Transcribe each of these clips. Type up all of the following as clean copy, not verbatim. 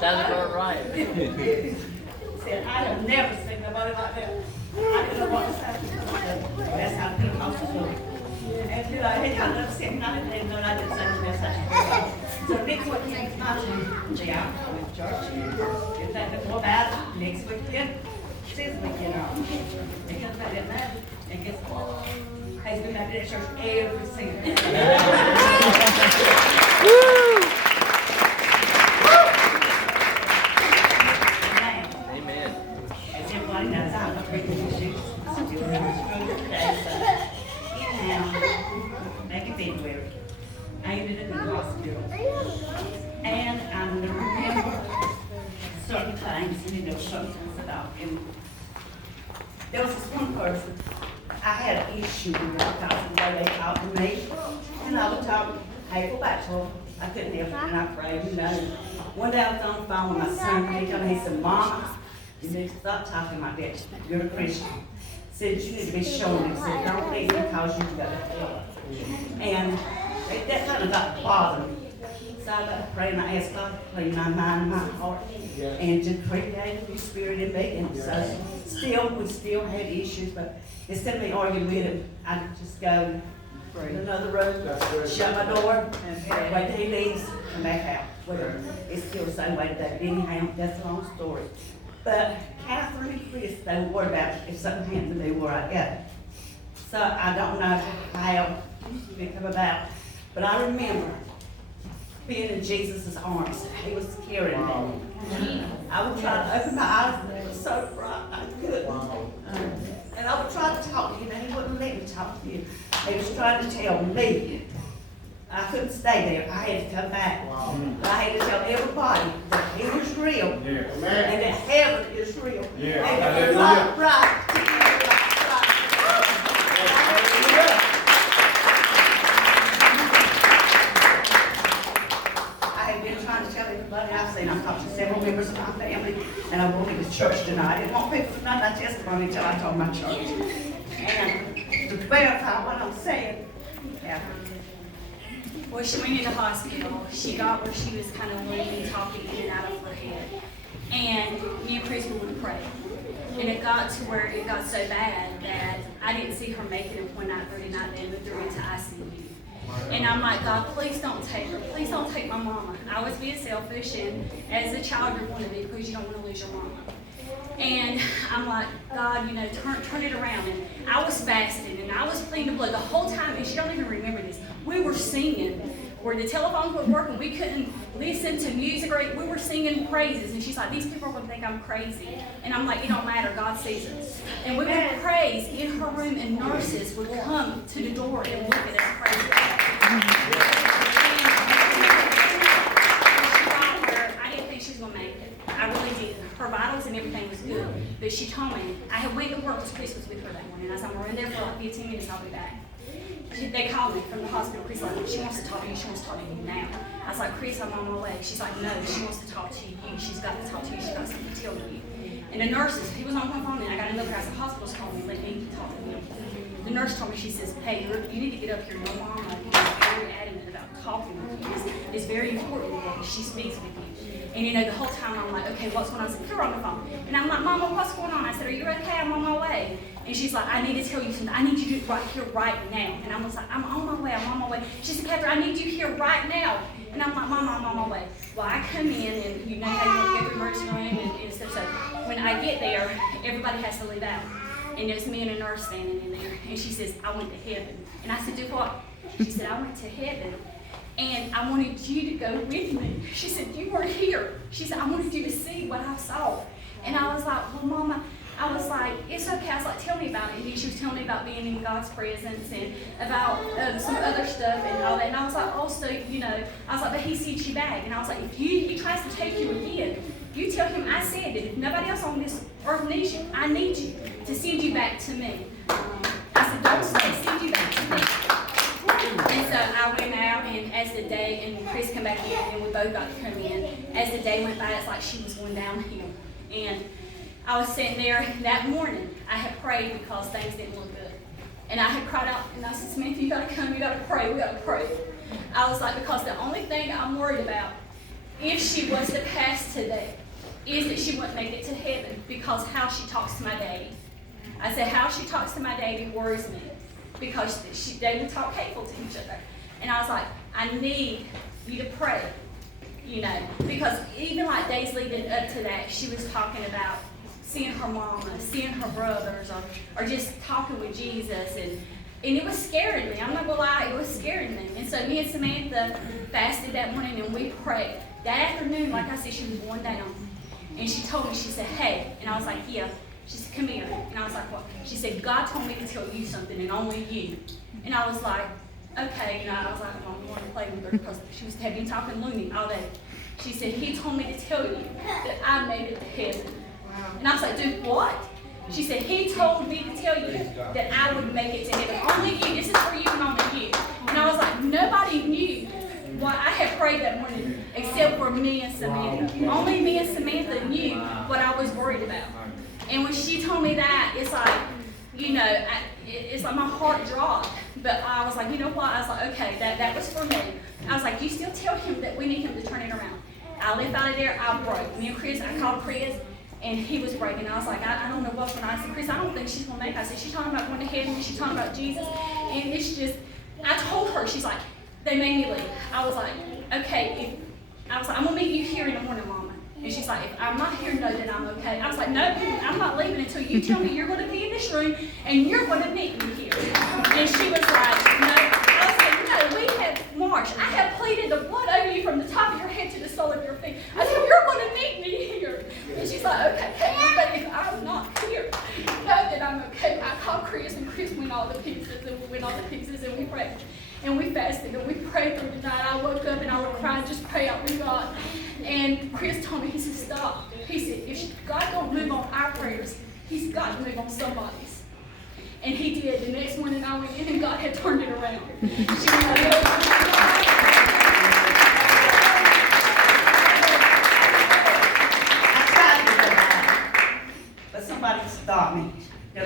Sounds about right. Said, I have never seen nobody like that. I didn't know what to say. That's how Pentecostals do. And I never seen him. I didn't know I didn't say the message. So next week, next night, yeah, I went to church. If they know more about it, next weekend, this weekend, because I didn't know. And guess what? He's been back to that church every single day. Amen. As everybody knows, I'm a pretty good shoes. Still never school today, so anyhow, back in February, I ended up in the hospital. And I remember certain things, you know, sometimes about him. There was this one person, I had an issue with because of the way they talked to me. And I would talk hateful back to them. I couldn't help it, and I prayed, you know. One day I was on the phone with my son, he told me, he said, Mama, you need to stop talking like that. You're a Christian. Said, you need to be showing it. Said, don't leave because you've got to help. And that kind of got to bother me. So I got to pray and I asked God to clean my mind and my heart and to create a new spirit in me. And so we still had issues, but instead of me arguing with him, I'd just go in another room, shut my door, and wait till he leaves, come back out. Well, it's still the same way today, but anyhow, that's a long story. But Catherine and Chris, they were worried about if something happened to me where I go. So I don't know how it come about, but I remember being in Jesus' arms. He was carrying me. I would try to open my eyes, and they were so bright, I couldn't. And I would try to talk to him, and he wouldn't let me talk to him. He was trying to tell me. I couldn't stay there. I had to come back. But I had to tell everybody that he was real, and that heaven is real. And it's not right to live like I have been trying to tell everybody I've seen. I've talked to several members of my family, and I won't leave the church tonight. I didn't want people to know my testimony until I told my church. And to verify what I'm saying, yeah. Well, she went into hospital. She got where she was kind of losing, talking in and out of her head. And me and Chris would pray. And it got to where it got so bad that I didn't see her make it in one night, 30 night, they moved her into ICU. And I'm like, God, please don't take her. Please don't take my mama. I was being selfish, and as a child, you want to be because you don't want to lose your mama. And I'm like, God, you know, turn it around. And I was fasting, and I was pleading the blood the whole time, and she don't even remember this. We were singing, where the telephones were working, we couldn't listen to music, or we were singing praises. And she's like, these people are going to think I'm crazy. And I'm like, it don't matter, God sees us. And we would praise in her room, and nurses would come to the door and look at us praise God. I didn't think she was going to make it. I really did. Her vitals and everything was good. But she told me, I had went to work with Christmas with her that morning. I said, I'm going to run there for like 15 minutes, I'll be back. They called me from the hospital. Chris like, she wants to talk to you. She wants to talk to you now. I was like, Chris, I'm on my way. She's like, no, she wants to talk to you. She's got to talk to you. She's got something to tell you. And the nurses, he was on my phone, and I got another guy at the hospital's calling me, let me talk to him. The nurse told me, she says, hey, you need to get up here. Your mama is very adamant about talking with you. It's very important that she speaks with you. And you know, the whole time I'm like, okay, what's going on? I said, you're on the phone. And I'm like, Mama, what's going on? I said, are you okay? I'm on my way. And she's like, I need to tell you something. I need you to do it right here, right now. And I was like, I'm on my way, I'm on my way. She said, Catherine, I need you here right now. And I'm like, Mama, I'm on my way. Well, I come in, and you know how you go through the emergency room and stuff. So when I get there, everybody has to leave out. And there's me and a nurse standing in there. And she says, I went to heaven. And I said, do what? She said, I went to heaven. And I wanted you to go with me. She said, you weren't here. She said, I wanted you to see what I saw. And I was like, well, Mama, I was like, it's okay. I was like, tell me about it. And she was telling me about being in God's presence and about some other stuff and all that. And I was like, also, you know, I was like, but he sent you back. And I was like, if he tries to take you again, you tell him I said that if nobody else on this earth needs you, I need you to send you back to me. I said, don't stay, send you back to me. And so I went out, and as the day, and Chris came back in, and we both got to come in. As the day went by, it's like she was going downhill. And I was sitting there that morning. I had prayed because things didn't look good. And I had cried out, and I said, Samantha, you got to come, you got to pray, we got to pray. I was like, because the only thing I'm worried about, if she was to pass today, is that she wouldn't make it to heaven because how she talks to my daddy. I said, how she talks to my daddy worries me because they would talk hateful to each other. And I was like, I need you to pray, you know, because even like days leading up to that, she was talking about seeing her mama, seeing her brothers, or just talking with Jesus, and it was scaring me. I'm not gonna lie, it was scaring me. And so me and Samantha fasted that morning and we prayed. That afternoon, like I said, she was worn down. And she told me, she said, hey, and I was like, yeah. She said, come here. And I was like, what? She said, God told me to tell you something and only you. And I was like, okay, you know, I was like, well, I'm going to play with her because she had been talking loony all day. She said, he told me to tell you that I made it to heaven. And I was like, dude, what? She said, he told me to tell you that I would make it to heaven. Only you. This is for you and only you. And I was like, nobody knew what I had prayed that morning except for me and Samantha. Only me and Samantha knew what I was worried about. And when she told me that, it's like, you know, it's like my heart dropped. But I was like, you know what? I was like, okay, that was for me. I was like, you still tell him that we need him to turn it around. I left out of there, I broke. Me and Chris, I called Chris, and he was breaking. I was like, I don't know what's going on. I said, Chris, I don't think she's going to make it. I said, she's talking about going to heaven, she's talking about Jesus. And it's just, I told her, she's like, they made me leave. I was like, okay, I was like, I'm going to meet you here in the morning, Mama. And she's like, if I'm not here, know that I'm okay. I was like, no, I'm not leaving until you tell me you're going to be in this room and you're going to meet me here. And she was like, no. I was like, no, we have marched. I have pleaded the blood over you from the top of your head to the sole of your feet. I said, you're going to meet me here. And she's like, okay, Kate, but if I'm not here, know that I'm okay. I called Chris, and Chris went all the pieces, and we went all the pieces, and we prayed. And we fasted, and we prayed through the night. I woke up, and I would cry and just pray out to God. And Chris told me, he said, stop. He said, if God don't move on our prayers, he's got to move on somebody's. And he did. The next morning I went in and God had turned it around. She was like, I tried to go back, but somebody stopped me. I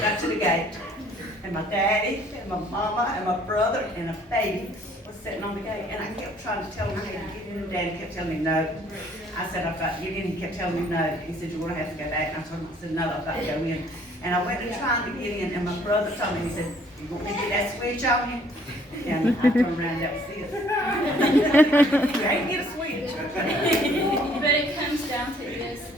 got to the gate, and my daddy, and my mama, and my brother, and a baby was sitting on the gate, and I kept trying to tell him I had to get in, and Daddy kept telling me no. I said, I've got to get in. He kept telling me no. He said, you're going to have to go back. And I told him, I said, no, I've got to go in. And I went and trying to get in, and my brother told me, he said, you want me to get that switch on you? And I turned around, that was it. You ain't get a switch. but it comes down to this.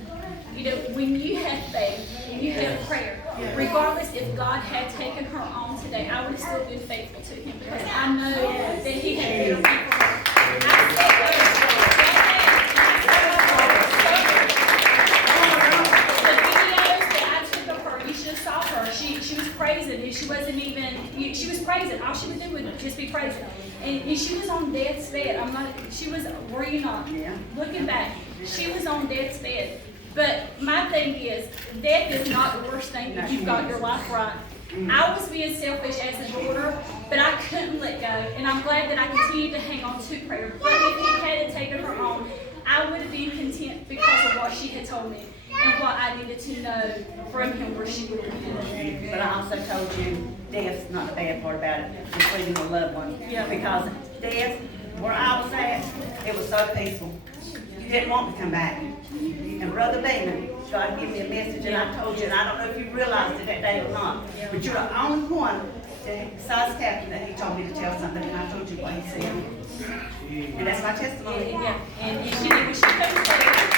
You know, when you have faith, when you have prayer, regardless if God had taken her on today, I would have still been faithful to him because I know that he had better people. I said, she was praising, and she wasn't even, she was praising. All she would do would just be praising. And she was on death's bed. She was, were you not? Yeah. Looking back, she was on death's bed. But my thing is, death is not the worst thing if you've got your life right. I was being selfish as a daughter, but I couldn't let go. And I'm glad that I continued to hang on to prayer. But if he had taken her on, I would have been content because of what she had told me and what I needed to know from him where she would have been. But I also told you, death's not the bad part about it, it's losing a loved one. Yeah. Because death, where I was at, it was so peaceful. You didn't want to come back. And Brother Beeman, God gave me a message, and I told you, and I don't know if you realized it that day or not, but you're the only one, besides Captain, that he told me to tell something, and I told you what he said. And that's my testimony. Yeah, and she did what she could say.